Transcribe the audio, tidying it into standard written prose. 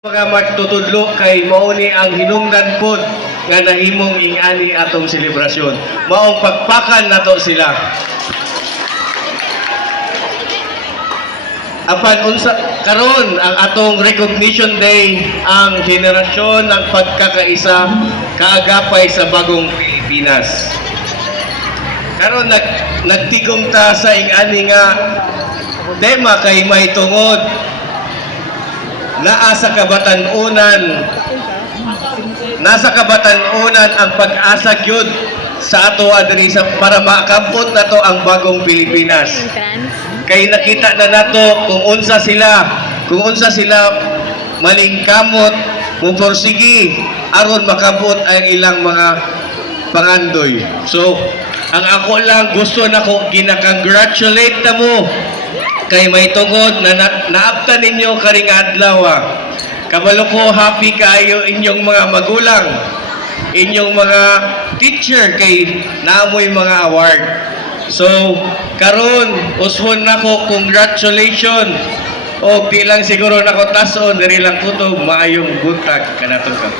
Mga magtutudlo kay mauni ang hinungdan pod nga nahimong ingani atong selebrasyon. Maong pagpakan nato sila. Apan unsa karon ang atong recognition day ang henerasyon ng pagkakaisa kaagapay sa bagong Pilipinas. Karon nagtigom ta sa ingani nga tema kay may tungod nasa kabatan-unan ang pag-asa gyud sa ato adiri sa para makabot nato ang bagong Pilipinas. Kay nakita na nato kung unsa sila malingkamot muporsigi aron makabot ang ilang mga pangandoy. So ang ako lang gusto nako gina-congratulate ta mo kay may tungod na naabtan ninyo karing adlaw. Kabalo ko happy kayo inyong mga magulang, inyong mga teacher kay naamoy mga award. So karon ushon nako congratulations o di lang siguro nako tason diri lang kutob maayong buntag kanatong ka.